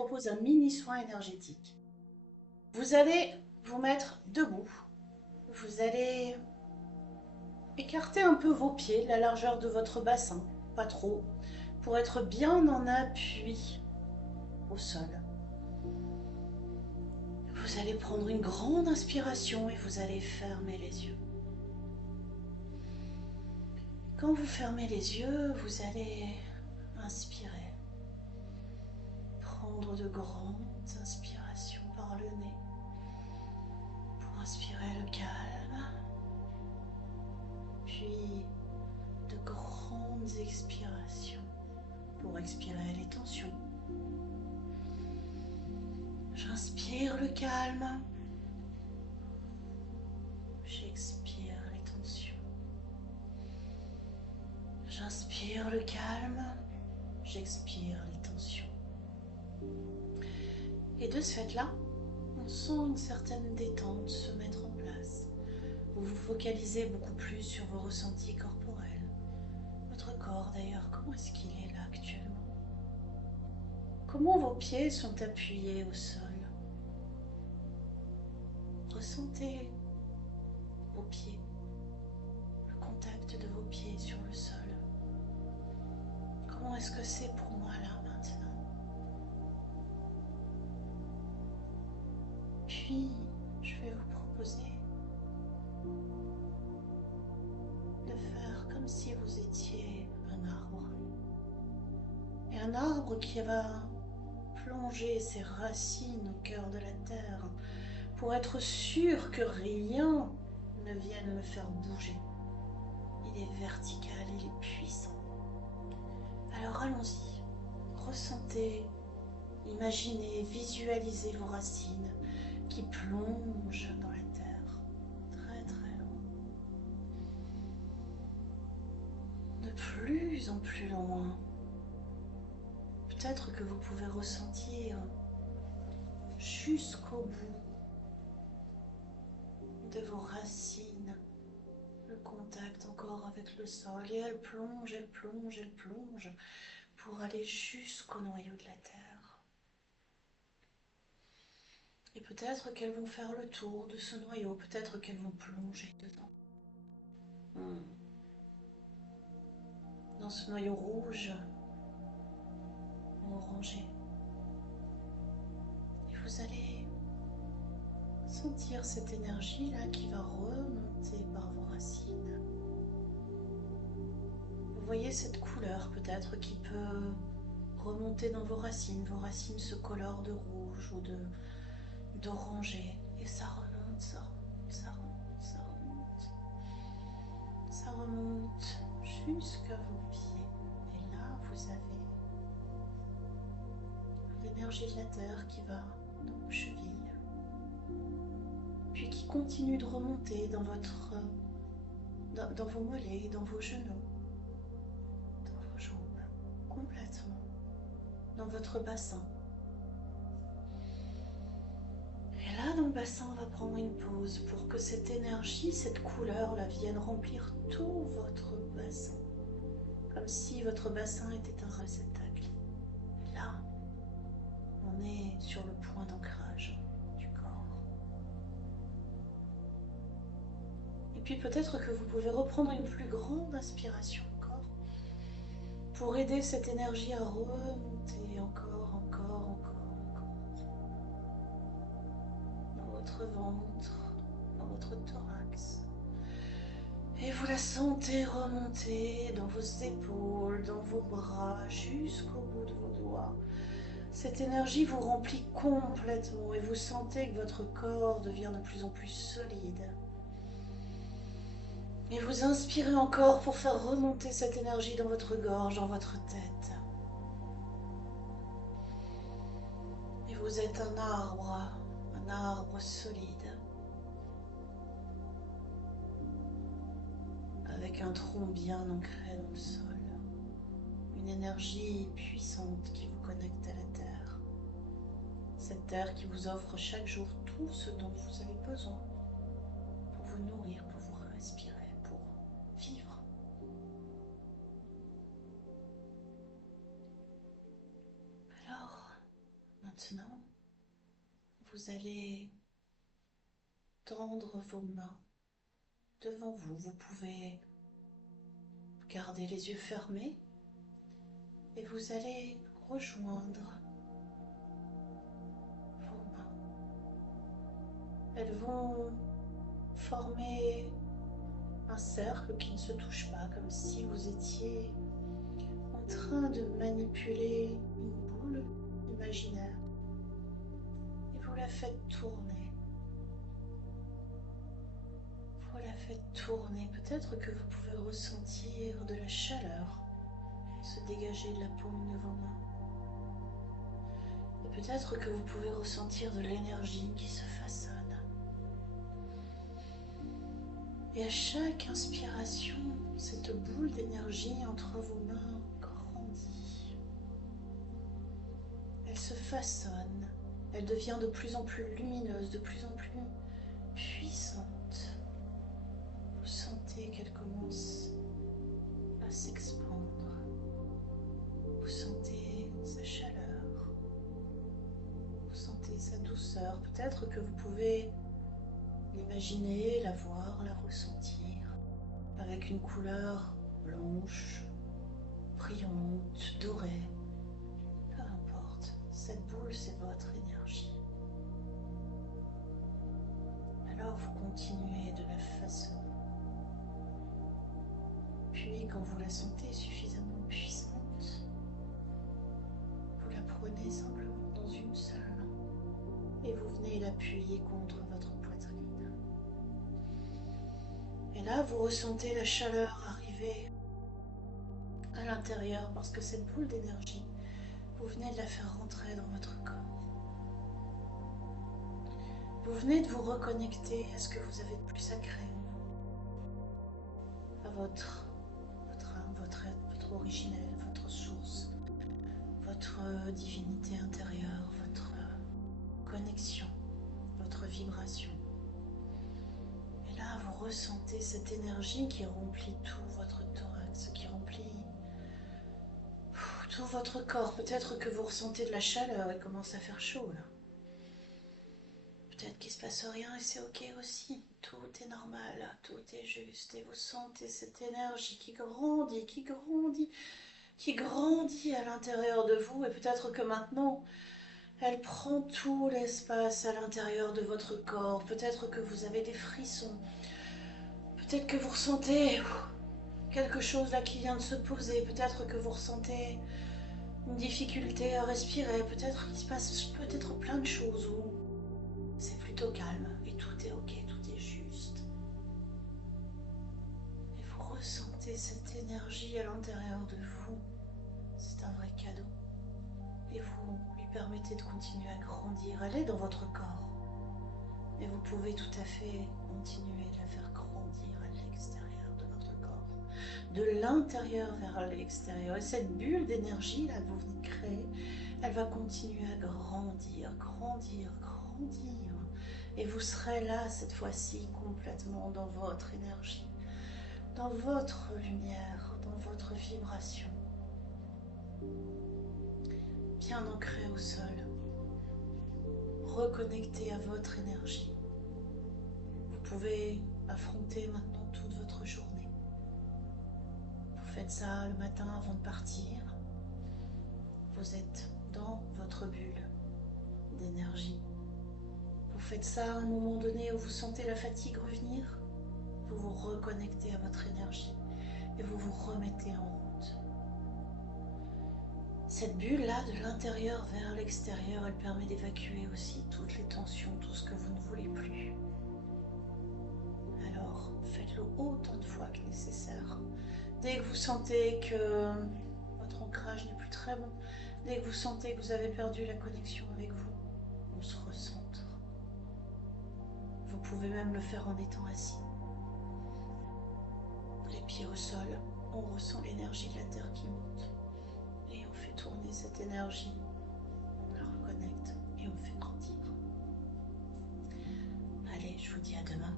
propose un mini soin énergétique. Vous allez vous mettre debout. Vous allez écarter un peu vos pieds de la largeur de votre bassin, pas trop, pour être bien en appui au sol. Vous allez prendre une grande inspiration et vous allez fermer les yeux. Quand vous fermez les yeux, vous allez inspirer. Prendre de grandes inspirations par le nez pour inspirer le calme, puis de grandes expirations pour expirer les tensions. J'inspire le calme, j'expire les tensions. J'inspire le calme, j'expire les tensions. Et de ce fait-là, on sent une certaine détente se mettre en place. Vous vous focalisez beaucoup plus sur vos ressentis corporels. Votre corps d'ailleurs, comment est-ce qu'il est là actuellement? Comment vos pieds sont appuyés au sol? Ressentez vos pieds, le contact de vos pieds sur le sol. Comment est-ce que c'est pour moi là maintenant? Puis, je vais vous proposer de faire comme si vous étiez un arbre. Et un arbre qui va plonger ses racines au cœur de la terre pour être sûr que rien ne vienne le faire bouger. Il est vertical, il est puissant. Alors allons-y, ressentez, imaginez, visualisez vos racines qui plongent dans la terre, très très loin. De plus en plus loin. Peut-être que vous pouvez ressentir jusqu'au bout de vos racines le contact encore avec le sol. Et elles plongent, elles plongent, elles plongent pour aller jusqu'au noyau de la terre. Et peut-être qu'elles vont faire le tour de ce noyau, peut-être qu'elles vont plonger dedans. Dans ce noyau rouge ou orangé. Et vous allez sentir cette énergie-là qui va remonter par vos racines. Vous voyez cette couleur peut-être qui peut remonter dans vos racines. Vos racines se colorent de rouge ou d'orangé. Et ça remonte, ça remonte, ça remonte, ça remonte. Ça remonte jusqu'à vos pieds. Et là, vous avez l'énergie de la terre qui va dans vos chevilles, puis qui continue de remonter dans vos mollets, dans vos genoux, dans vos jambes, complètement, dans votre bassin. Et là, dans le bassin, on va prendre une pause pour que cette énergie, cette couleur-là vienne remplir tout votre bassin, comme si votre bassin était un réceptacle. Et là, on est sur le point d'ancrage du corps. Et puis peut-être que vous pouvez reprendre une plus grande inspiration encore pour aider cette énergie à remonter encore, encore, encore, encore dans votre ventre, dans votre thorax. Et vous la sentez remonter dans vos épaules, dans vos bras, jusqu'au bout de vos doigts. Cette énergie vous remplit complètement et vous sentez que votre corps devient de plus en plus solide. Et vous inspirez encore pour faire remonter cette énergie dans votre gorge, dans votre tête. Et vous êtes un arbre solide, avec un tronc bien ancré dans le sol. Une énergie puissante qui vous connecte à la terre. Cette terre qui vous offre chaque jour tout ce dont vous avez besoin pour vous nourrir, pour vous respirer, pour vivre. Alors, maintenant, vous allez tendre vos mains devant vous. Vous pouvez garder les yeux fermés et vous allez rejoindre vos mains. Elles vont former un cercle qui ne se touche pas, comme si vous étiez en train de manipuler une boule imaginaire. Et vous la faites tourner. Vous la faites tourner. Peut-être que vous pouvez ressentir de la chaleur se dégager de la paume de vos mains. Et peut-être que vous pouvez ressentir de l'énergie qui se façonne. Et à chaque inspiration, cette boule d'énergie entre vos mains grandit. Elle se façonne. Elle devient de plus en plus lumineuse, de plus en plus puissante. Vous sentez qu'elle commence à s'expandre. Vous sentez sa chaleur. Vous sentez sa douceur. Peut-être que vous pouvez l'imaginer, la voir, la ressentir avec une couleur blanche, brillante, dorée. Peu importe, cette boule, c'est votre énergie. Alors vous continuez de la façonner. Puis quand vous la sentez suffisamment puissante, vous la prenez simplement dans une seule main et vous venez l'appuyer contre votre poitrine. Et là, vous ressentez la chaleur arriver à l'intérieur parce que cette boule d'énergie, vous venez de la faire rentrer dans votre corps. Vous venez de vous reconnecter à ce que vous avez de plus sacré en vous, à votre âme, votre être, votre originel, votre source, votre divinité intérieure, votre connexion, votre vibration. Et là, vous ressentez cette énergie qui remplit tout votre thorax, qui remplit tout votre corps. Peut-être que vous ressentez de la chaleur, il commence à faire chaud là. Peut-être qu'il ne se passe rien et c'est ok aussi. Tout est normal, tout est juste. Et vous sentez cette énergie qui grandit, qui grandit, qui grandit à l'intérieur de vous. Et peut-être que maintenant, elle prend tout l'espace à l'intérieur de votre corps. Peut-être que vous avez des frissons. Peut-être que vous ressentez quelque chose là qui vient de se poser. Peut-être que vous ressentez une difficulté à respirer. Peut-être qu'il se passe peut-être plein de choses où c'est plutôt calme et tout est ok, tout est juste. Et vous ressentez cette énergie à l'intérieur de vous. C'est un vrai cadeau. Et vous lui permettez de continuer à grandir. Elle est dans votre corps. Et vous pouvez tout à fait continuer de la faire grandir à l'extérieur de votre corps. De l'intérieur vers l'extérieur. Et cette bulle d'énergie là que vous venez de créer, elle va continuer à grandir, grandir, grandir. Et vous serez là, cette fois-ci, complètement dans votre énergie, dans votre lumière, dans votre vibration. Bien ancré au sol. Reconnecté à votre énergie. Vous pouvez affronter maintenant toute votre journée. Vous faites ça le matin avant de partir. Vous êtes dans votre bulle d'énergie. Vous faites ça à un moment donné où vous sentez la fatigue revenir. Vous vous reconnectez à votre énergie et vous vous remettez en route. Cette bulle-là, de l'intérieur vers l'extérieur, elle permet d'évacuer aussi toutes les tensions, tout ce que vous ne voulez plus. Alors, faites-le autant de fois que nécessaire. Dès que vous sentez que votre ancrage n'est plus très bon, dès que vous sentez que vous avez perdu la connexion avec vous, on se recentre. Vous pouvez même le faire en étant assis. Les pieds au sol, on ressent l'énergie de la terre qui monte. Et on fait tourner cette énergie, on la reconnecte et on fait grandir. Allez, je vous dis à demain.